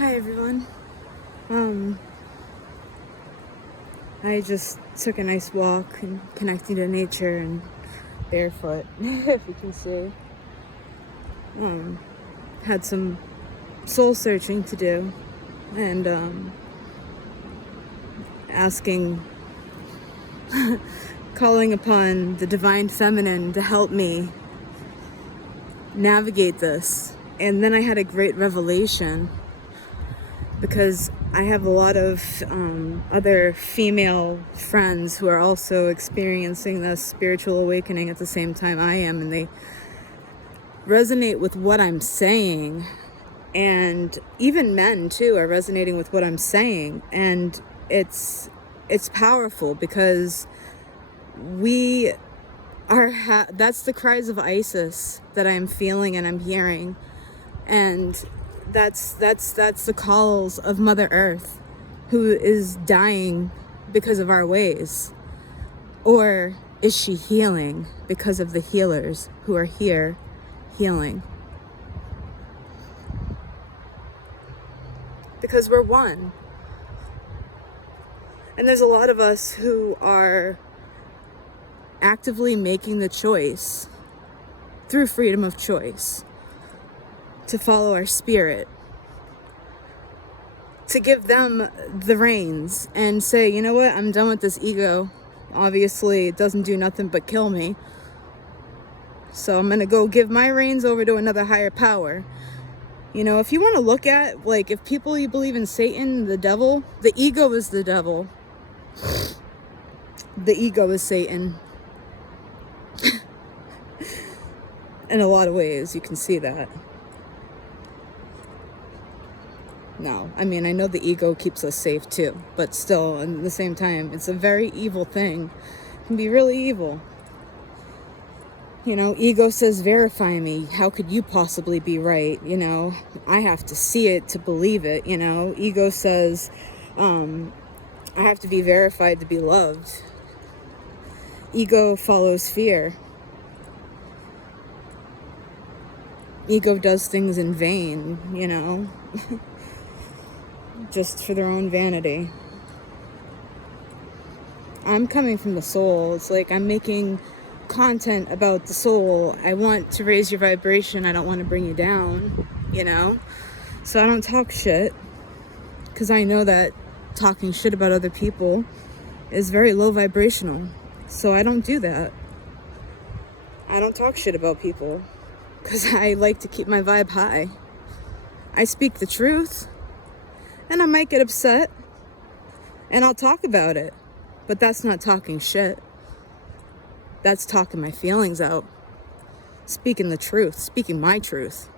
Hi everyone. Um, I just took a nice walk and connecting to nature and barefoot, if you can see. Had some soul searching to do and asking, calling upon the divine feminine to help me navigate this. And then I had a great revelation because I have a lot of other female friends who are also experiencing this spiritual awakening at the same time I am, and they resonate with what I'm saying, and even men too are resonating with what I'm saying, and it's powerful because we are that's the cries of Isis that I'm feeling and I'm hearing, and that's the calls of Mother Earth, who is dying because of our ways. Or is she healing because of the healers who are here healing? Because we're one. And there's a lot of us who are actively making the choice through freedom of choice to follow our spirit, to give them the reins and say, you know what, I'm done with this ego. Obviously, it doesn't do nothing but kill me. So I'm going to go give my reins over to another higher power. You know, if you want to look at, like, if people, you believe in Satan, the devil, the ego is the devil. The ego is Satan. In a lot of ways, you can see that. No, I mean, I know the ego keeps us safe too, but still, at the same time, it's a very evil thing. It can be really evil. You know, ego says, verify me. How could you possibly be right? You know, I have to see it to believe it. You know, ego says, I have to be verified to be loved. Ego follows fear. Ego does things in vain, you know, just for their own vanity. I'm coming from the soul. It's like I'm making content about the soul. I want to raise your vibration. I don't want to bring you down, you know? So I don't talk shit, because I know that talking shit about other people is very low vibrational. So I don't do that. I don't talk shit about people because I like to keep my vibe high. I speak the truth, and I might get upset, and I'll talk about it, but that's not talking shit. That's talking my feelings out. Speaking the truth, speaking my truth.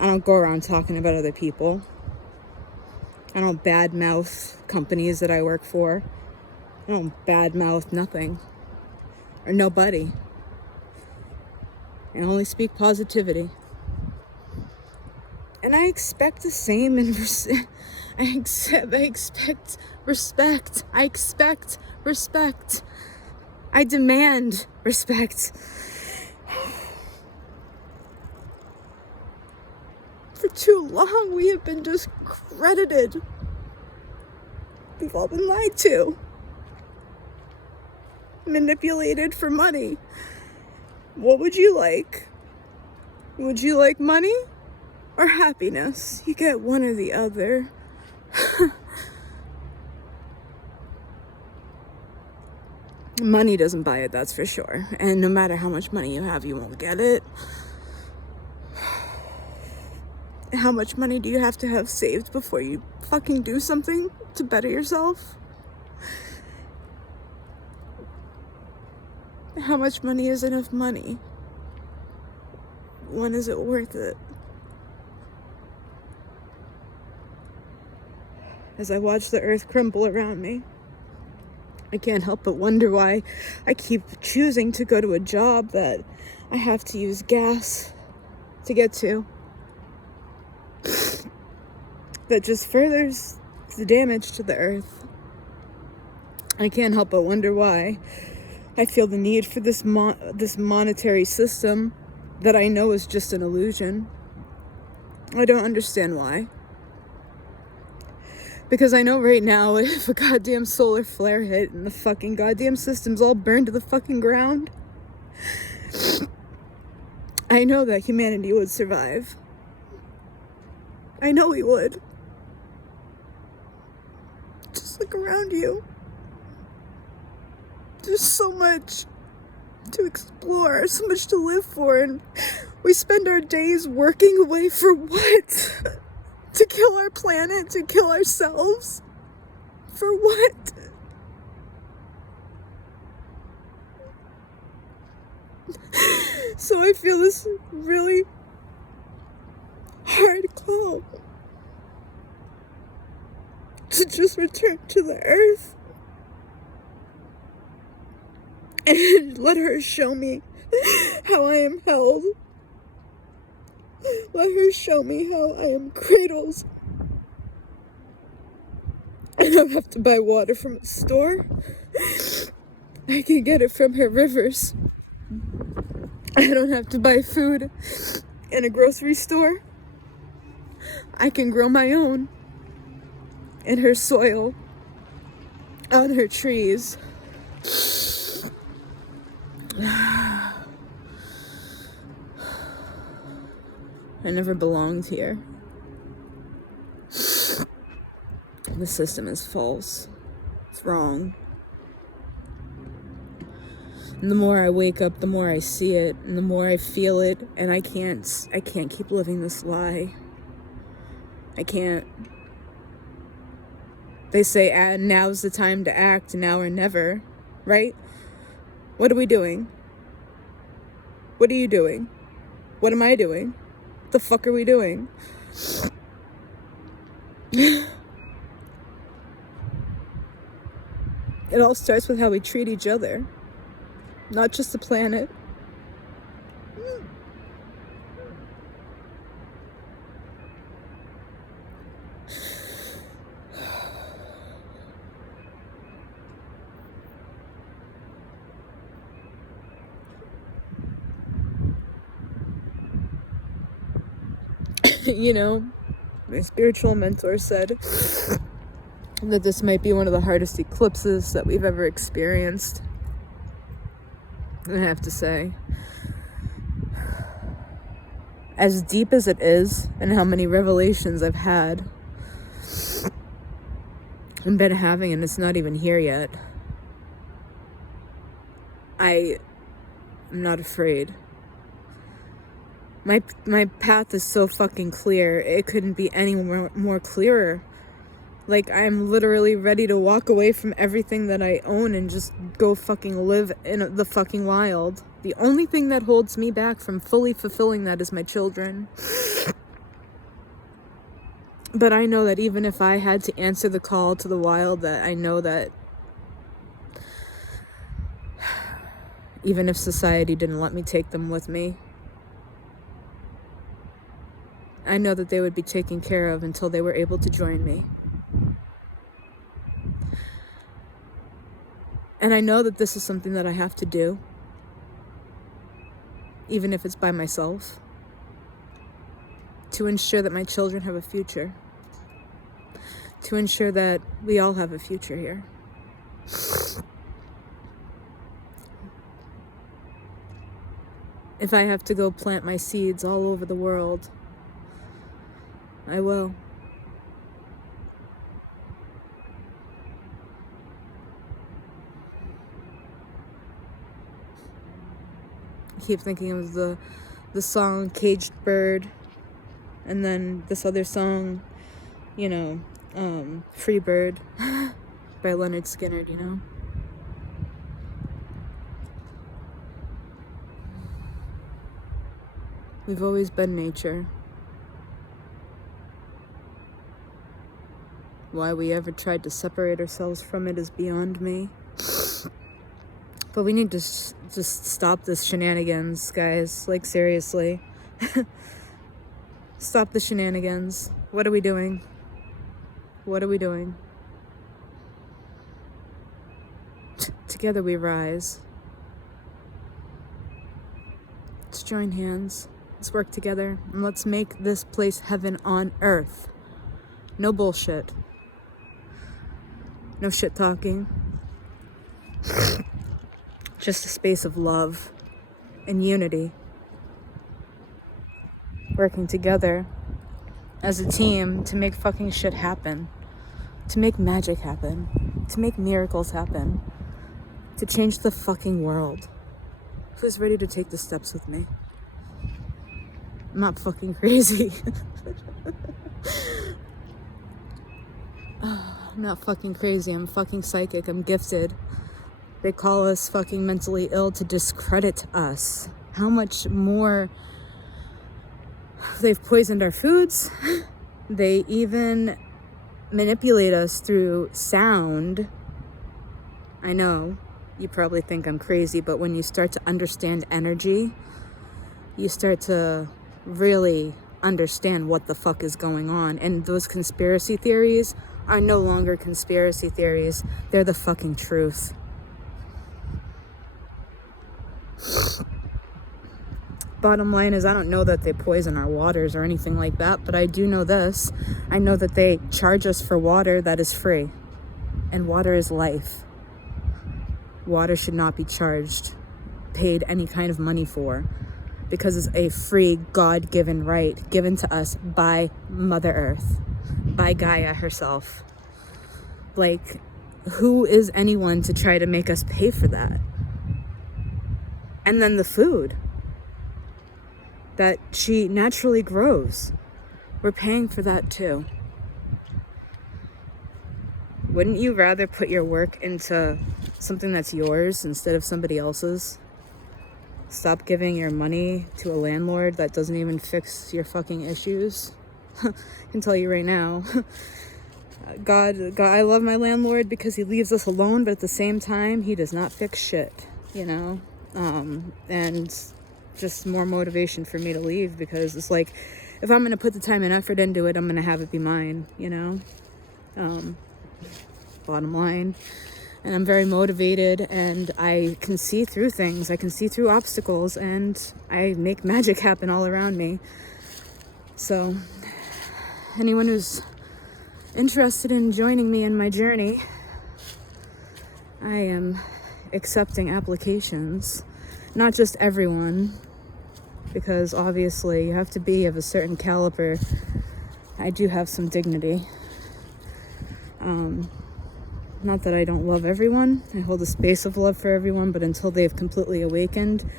I don't go around talking about other people. I don't badmouth companies that I work for. I don't badmouth nothing or nobody. I only speak positivity. And I expect the same in I expect respect. I expect respect. I demand respect. For too long, we have been discredited. We've all been lied to. Manipulated for money. What would you like? Would you like money or happiness? You get one or the other. Money doesn't buy it, that's for sure. And no matter how much money you have, you won't get it. How much money do you have to have saved before you fucking do something to better yourself? How much money is enough money? When is it worth it? As I watch the earth crumble around me, I can't help but wonder why I keep choosing to go to a job that I have to use gas to get to. That just furthers the damage to the earth. I can't help but wonder why I feel the need for this monetary system that I know is just an illusion. I don't understand why. Because I know right now, if a goddamn solar flare hit and the fucking goddamn system's all burned to the fucking ground, I know that humanity would survive. I know we would. Just look around you. There's so much to explore, so much to live for, and we spend our days working away for what? To kill our planet, to kill ourselves? For what? So I feel this really hard call to just return to the earth and let her show me how I am held. Let her show me how I am cradled. I don't have to buy water from a store. I can get it from her rivers. I don't have to buy food in a grocery store. I can grow my own in her soil, on her trees. I never belonged here. The system is false. It's wrong. And the more I wake up, the more I see it, and the more I feel it, and I can't keep living this lie. I can't. They say, now's the time to act, now or never, right? What are we doing? What are you doing? What am I doing? What the fuck are we doing? It all starts with how we treat each other, not just the planet. You know, my spiritual mentor said that this might be one of the hardest eclipses that we've ever experienced. And I have to say, as deep as it is, and how many revelations I've had and been having, and it's not even here yet, I'm not afraid. My path is so fucking clear. It couldn't be any more clearer. Like, I'm literally ready to walk away from everything that I own and just go fucking live in the fucking wild. The only thing that holds me back from fully fulfilling that is my children. But I know that even if I had to answer the call to the wild, that I know that even if society didn't let me take them with me, I know that they would be taken care of until they were able to join me. And I know that this is something that I have to do, even if it's by myself, to ensure that my children have a future, to ensure that we all have a future here. If I have to go plant my seeds all over the world, I will. I keep thinking of the song Caged Bird, and then this other song, you know, Free Bird by Leonard Skinner, you know? We've always been nature. Why we ever tried to separate ourselves from it is beyond me. But we need to just stop this shenanigans, guys. Like, seriously. Stop the shenanigans. What are we doing? What are we doing? Together we rise. Let's join hands. Let's work together and let's make this place heaven on earth. No bullshit. No shit talking. Just a space of love and unity. Working together as a team to make fucking shit happen. To make magic happen. To make miracles happen. To change the fucking world. Who's ready to take the steps with me? I'm not fucking crazy. I'm not fucking crazy. I'm fucking psychic. I'm gifted. They call us fucking mentally ill to discredit us. How much more? They've poisoned our foods. They even manipulate us through sound. I know. You probably think I'm crazy, but when you start to understand energy, you start to really understand what the fuck is going on. And those conspiracy theories are no longer conspiracy theories. They're the fucking truth. Bottom line is, I don't know that they poison our waters or anything like that, but I do know this. I know that they charge us for water that is free. And water is life. Water should not be charged, paid any kind of money for, because it's a free God-given right given to us by Mother Earth, by Gaia herself. Like, who is anyone to try to make us pay for that? And then the food that she naturally grows, we're paying for that too. Wouldn't you rather put your work into something that's yours instead of somebody else's? Stop giving your money to a landlord that doesn't even fix your fucking issues. I can tell you right now. God, I love my landlord because he leaves us alone, but at the same time, he does not fix shit, you know? And just more motivation for me to leave, because it's like, if I'm going to put the time and effort into it, I'm going to have it be mine, you know? Bottom line. And I'm very motivated, and I can see through things. I can see through obstacles, and I make magic happen all around me. So anyone who's interested in joining me in my journey, I am accepting applications. Not just everyone, because obviously you have to be of a certain caliber. I do have some dignity. Not that I don't love everyone. I hold a space of love for everyone, but until they've completely awakened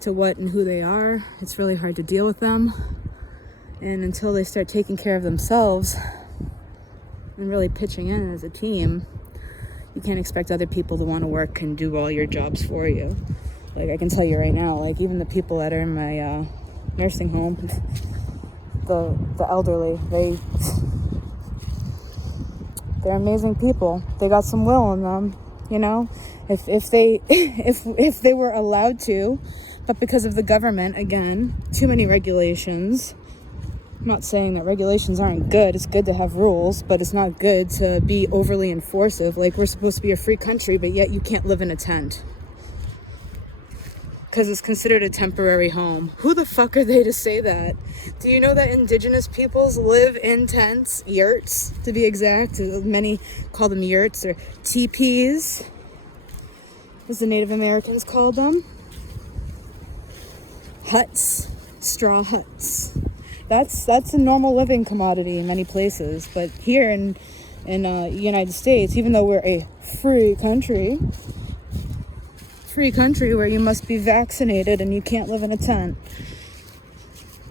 to what and who they are, it's really hard to deal with them. And until they start taking care of themselves and really pitching in as a team, you can't expect other people to want to work and do all your jobs for you. Like, I can tell you right now, like, even the people that are in my nursing home, the elderly, they're amazing people. They got some will in them, you know. If they were allowed to, but because of the government, again, too many regulations. I'm not saying that regulations aren't good. It's good to have rules, but it's not good to be overly enforcive. Like, we're supposed to be a free country, but yet you can't live in a tent because it's considered a temporary home. Who the fuck are they to say that? Do you know that indigenous peoples live in tents, yurts to be exact? Many call them yurts, or teepees, as the Native Americans called them. Huts, straw huts. That's a normal living commodity in many places, but here in the United States, even though we're a free country where you must be vaccinated and you can't live in a tent,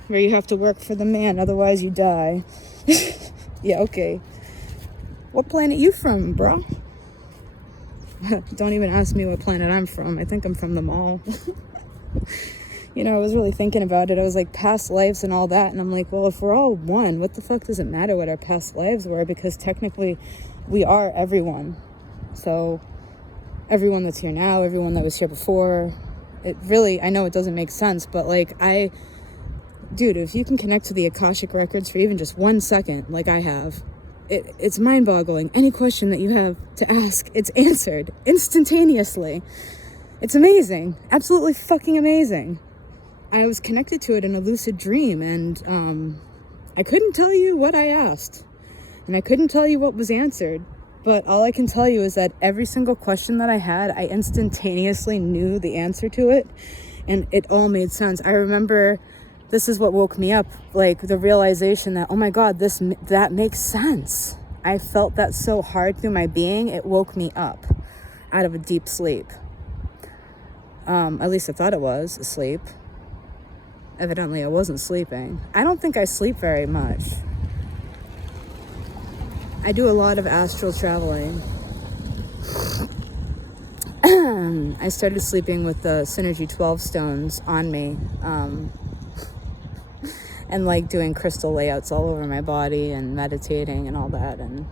where you have to work for the man, otherwise you die. Yeah, okay. What planet you from, bro? Don't even ask me what planet I'm from. I think I'm from them all. You know, I was really thinking about it. I was like, past lives and all that. And I'm like, well, if we're all one, what the fuck does it matter what our past lives were? Because technically we are everyone. So everyone that's here now, everyone that was here before, it really, I know it doesn't make sense, but like, dude, if you can connect to the Akashic records for even just 1 second, like I have, it's mind-boggling. Any question that you have to ask, it's answered instantaneously. It's amazing. Absolutely fucking amazing. I was connected to it in a lucid dream, and I couldn't tell you what I asked, and I couldn't tell you what was answered, but all I can tell you is that every single question that I had, I instantaneously knew the answer to it, and it all made sense. I remember this is what woke me up, like the realization that, oh my God, that makes sense. I felt that so hard through my being, it woke me up out of a deep sleep. At least I thought it was asleep. Evidently, I wasn't sleeping. I don't think I sleep very much. I do a lot of astral traveling. I started sleeping with the Synergy 12 stones on me, and like doing crystal layouts all over my body and meditating and all that, and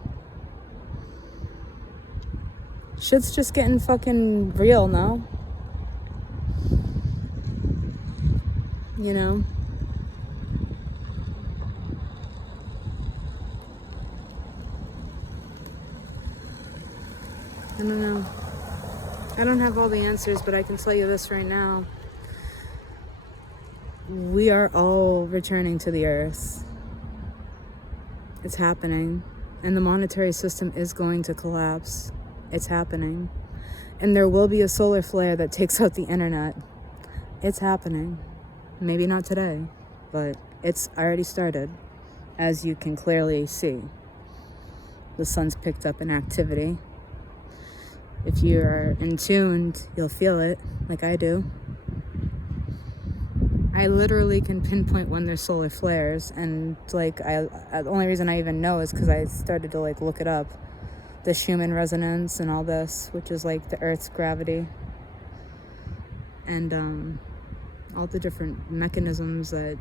shit's just getting fucking real now. You know? I don't know. I don't have all the answers, but I can tell you this right now. We are all returning to the earth. It's happening. And the monetary system is going to collapse. It's happening. And there will be a solar flare that takes out the internet. It's happening. Maybe not today, but it's already started, as you can clearly see. The sun's picked up in activity. If you are in tuned, you'll feel it, like I do. I literally can pinpoint when there's solar flares, and like the only reason I even know is because I started to like look it up. The Schumann resonance and all this, which is like the Earth's gravity, and all the different mechanisms that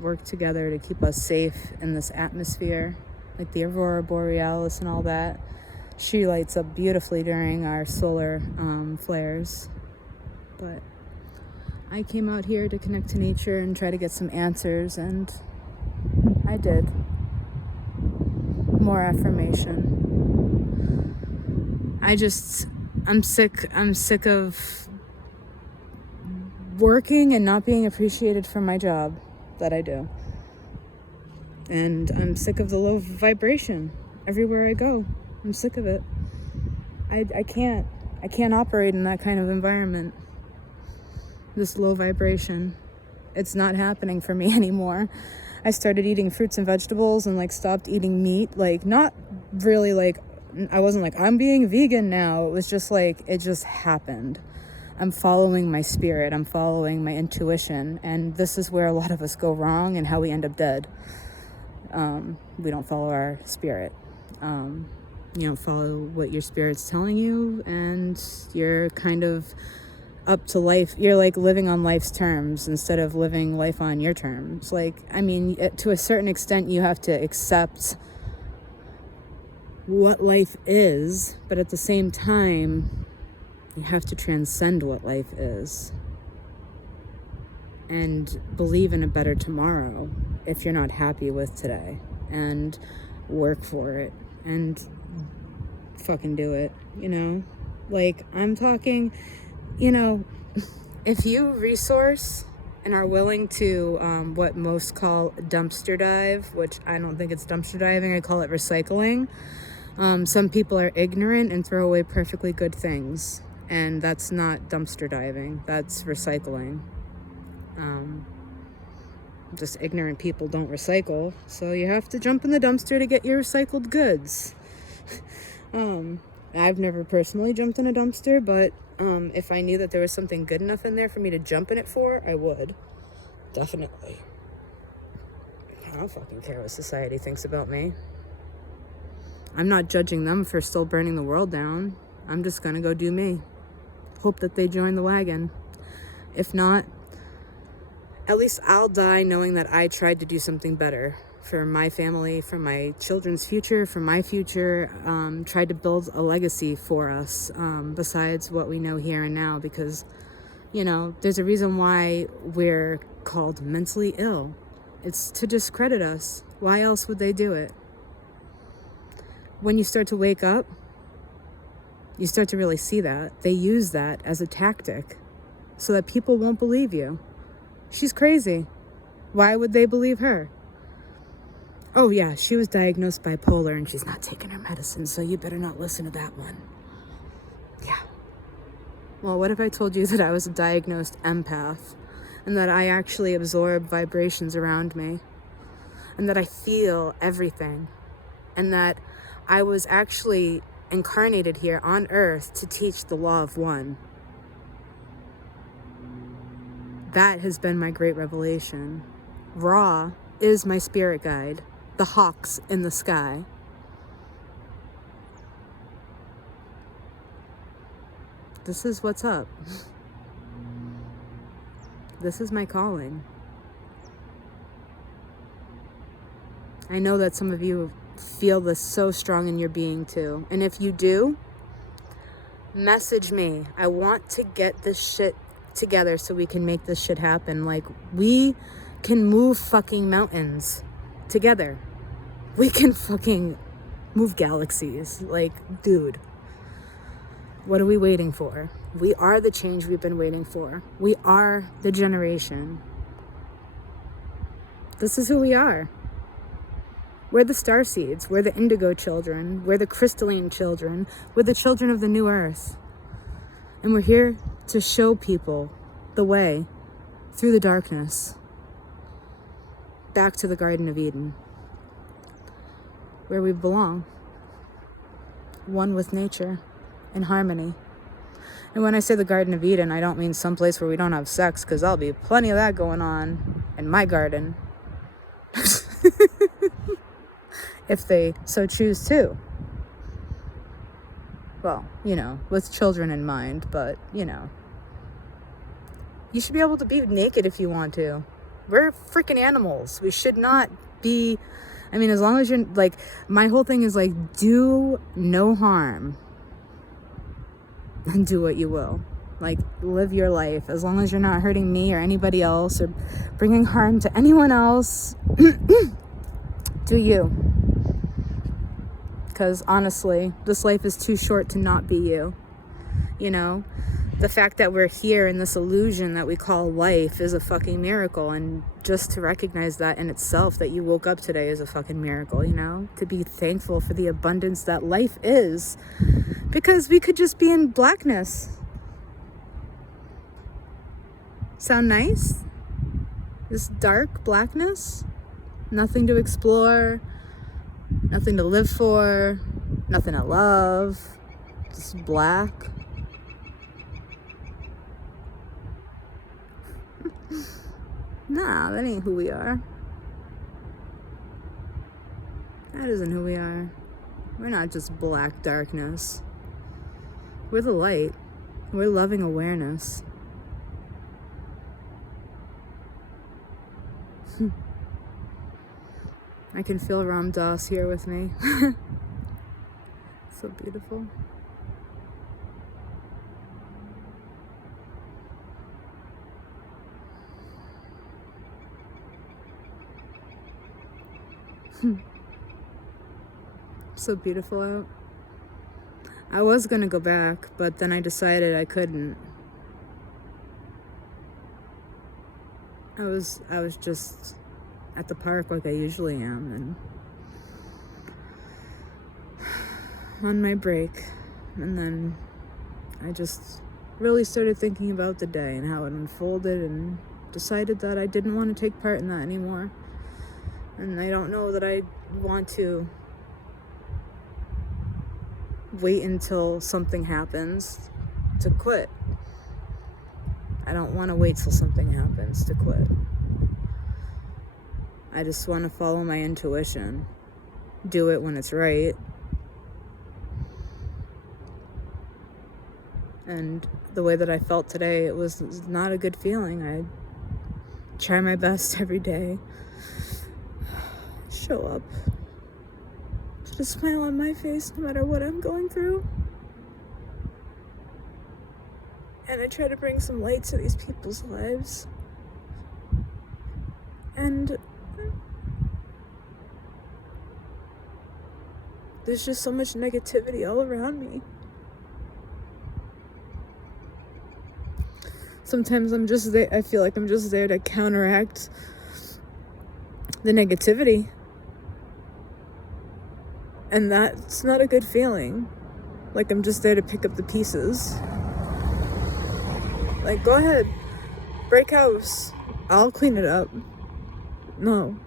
work together to keep us safe in this atmosphere, like the aurora borealis and all that. She lights up beautifully during our solar flares. But I came out here to connect to nature and try to get some answers, and I did. More affirmation. I'm sick of working and not being appreciated for my job that I do. And I'm sick of the low vibration everywhere I go. I'm sick of it. I can't operate in that kind of environment. This low vibration. It's not happening for me anymore. I started eating fruits and vegetables and like stopped eating meat. Like not really like, I wasn't like, I'm being vegan now. It was just like, it just happened. I'm following my spirit. I'm following my intuition. And this is where a lot of us go wrong and how we end up dead. We don't follow our spirit. You don't follow what your spirit's telling you, and you're kind of up to life. You're like living on life's terms instead of living life on your terms. Like, I mean, to a certain extent, you have to accept what life is, but at the same time, you have to transcend what life is and believe in a better tomorrow if you're not happy with today, and work for it and fucking do it, you know? Like, I'm talking, you know, if you resource and are willing to what most call dumpster dive, which I don't think it's dumpster diving, I call it recycling. Some people are ignorant and throw away perfectly good things. And that's not dumpster diving, that's recycling. Just ignorant people don't recycle, so you have to jump in the dumpster to get your recycled goods. I've never personally jumped in a dumpster, but if I knew that there was something good enough in there for me to jump in it for, I would. Definitely. I don't fucking care what society thinks about me. I'm not judging them for still burning the world down. I'm just gonna go do me. Hope that they join the wagon. If not, at least I'll die knowing that I tried to do something better for my family, for my children's future, for my future, tried to build a legacy for us, besides what we know here and now, because, you know, there's a reason why we're called mentally ill. It's to discredit us. Why else would they do it? When you start to wake up, you start to really see that. They use that as a tactic so that people won't believe you. She's crazy. Why would they believe her? Oh yeah, she was diagnosed bipolar and she's not taking her medicine, so you better not listen to that one. Yeah. Well, what if I told you that I was a diagnosed empath and that I actually absorb vibrations around me and that I feel everything and that I was actually incarnated here on earth to teach the law of one? That has been my great revelation. Ra is my spirit guide, the hawks in the sky. This is what's up. This is my calling. I know that some of you feel this so strong in your being too. And if you do, message me. I want to get this shit together so we can make this shit happen. Like, we can move fucking mountains together. We can fucking move galaxies. Like, dude, what are we waiting for? We are the change we've been waiting for. We are the generation. This is who we are. We're the starseeds. We're the indigo children. We're the crystalline children. We're the children of the new earth. And we're here to show people the way through the darkness back to the Garden of Eden, where we belong, one with nature, in harmony. And when I say the Garden of Eden, I don't mean someplace where we don't have sex, because there'll be plenty of that going on in my garden. If they so choose to. Well, you know, with children in mind, but, you know. You should be able to be naked if you want to. We're freaking animals. We should not be, I mean, as long as you're, like, my whole thing is, like, do no harm. And do what you will. Like, live your life. As long as you're not hurting me or anybody else or bringing harm to anyone else, do you. Because honestly, this life is too short to not be you. You know, the fact that we're here in this illusion that we call life is a fucking miracle. And just to recognize that in itself, that you woke up today, is a fucking miracle, you know? To be thankful for the abundance that life is. Because we could just be in blackness. Sound nice? This dark blackness? Nothing to explore. Nothing to live for, nothing to love, just black. Nah, that ain't who we are. That isn't who we are. We're not just black darkness. We're the light. We're loving awareness. I can feel Ram Dass here with me. So beautiful. So beautiful out. I was gonna go back, but then I decided I couldn't. I was just at the park like I usually am, and on my break, and then I just really started thinking about the day and how it unfolded, and decided that I didn't want to take part in that anymore. And I don't know that I want to wait until something happens to quit. I don't want to wait till something happens to quit. I just want to follow my intuition. Do it when it's right. And the way that I felt today, it was not a good feeling. I try my best every day. Show up. Put a smile on my face no matter what I'm going through. And I try to bring some light to these people's lives. And there's just so much negativity all around me. Sometimes I'm just there, I feel like I'm just there to counteract the negativity. And that's not a good feeling. Like I'm just there to pick up the pieces. Like, go ahead, break house. I'll clean it up. No,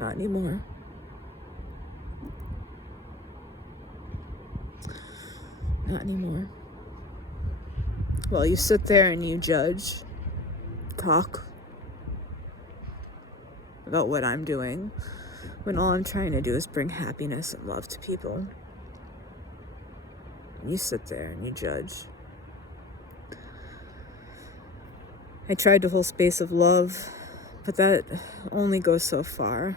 not anymore. Not anymore. Well, you sit there and you judge, cock, about what I'm doing, when all I'm trying to do is bring happiness and love to people. You sit there and you judge. I tried to hold space of love, but that only goes so far.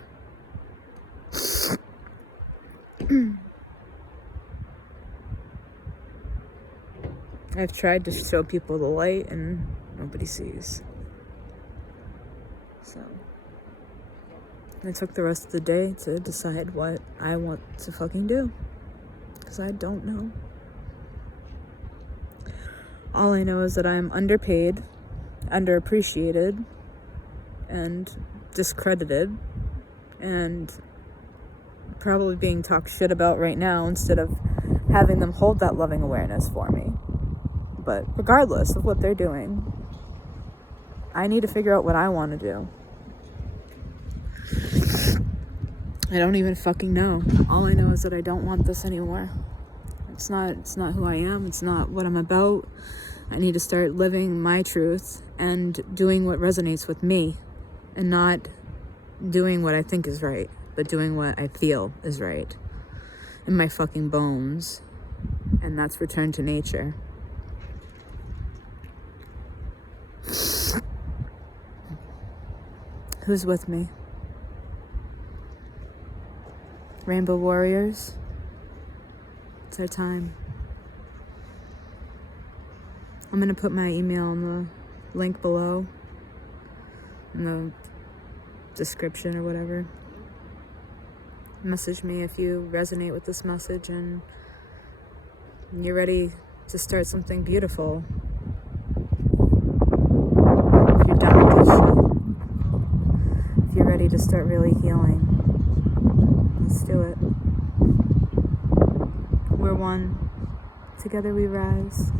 I've tried to show people the light and nobody sees. So I took the rest of the day to decide what I want to fucking do. Because I don't know. All I know is that I'm underpaid, underappreciated, and discredited, and probably being talked shit about right now instead of having them hold that loving awareness for me. But regardless of what they're doing, I need to figure out what I want to do. I don't even fucking know. All I know is that I don't want this anymore. It's not who I am. It's not what I'm about. I need to start living my truth and doing what resonates with me, and not doing what I think is right, but doing what I feel is right in my fucking bones. And that's return to nature. Who's with me? Rainbow Warriors, it's our time. I'm going to put my email in the link below, in the description or whatever. Message me if you resonate with this message and you're ready to start something beautiful. If you're done with this shit. If you're ready to start really healing. Let's do it. We're one. Together we rise.